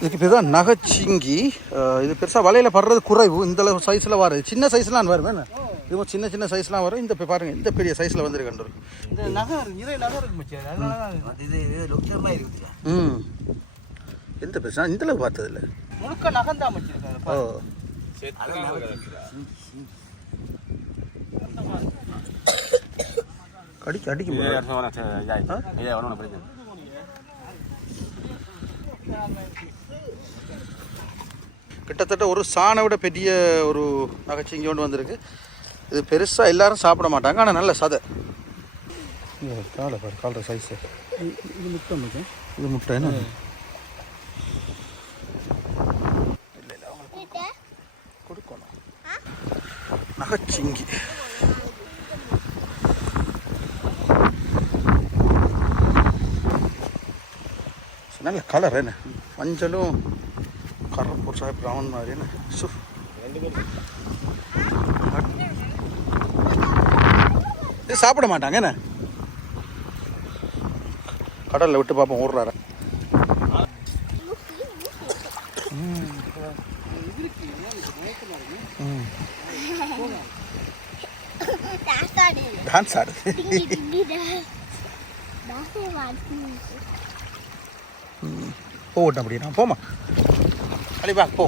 இதுக்கு பேர் தான் நகைச்சிங்கி. இது பெருசாக வலையில் படுறது குறைவு. இந்த சைஸில் வருது, சின்ன சைஸ்லாம் வருவேன். இது சின்ன சின்ன சைஸ்லாம் வரும். இந்த பாருங்கள், இந்த பெரிய சைஸில் வந்துருக்கு. இந்த நகர் நிறைய நகர் இருக்கு. எந்த பெருசா இந்த அளவுக்கு பார்த்ததில்ல. முழுக்க நகர்ந்து அமைச்சிருக்காங்க. ஓ அடிக்க கிட்டத்தட்ட ஒரு சாணை விட பெரிய ஒரு நகைச்சிங்கி கொண்டு வந்திருக்கு. இது பெருசாக எல்லாரும் சாப்பிட மாட்டாங்க, ஆனால் நல்ல சதை. காலை சைஸு இது முட்டை. இது முட்டை என்ன கொடுக்கணும். நகைச்சிங்கி நல்ல கலர் என்ன, மஞ்சளும் கருப்பு ப்ரௌன் மாதிரி என்ன. இது சாப்பிட மாட்டாங்க என்ன. கடலில் விட்டு பார்ப்போம் ஓடுறாரு. டான்ஸ் ஆடு. போகட்டும் அப்படின்னா போமா. அடி வா போ.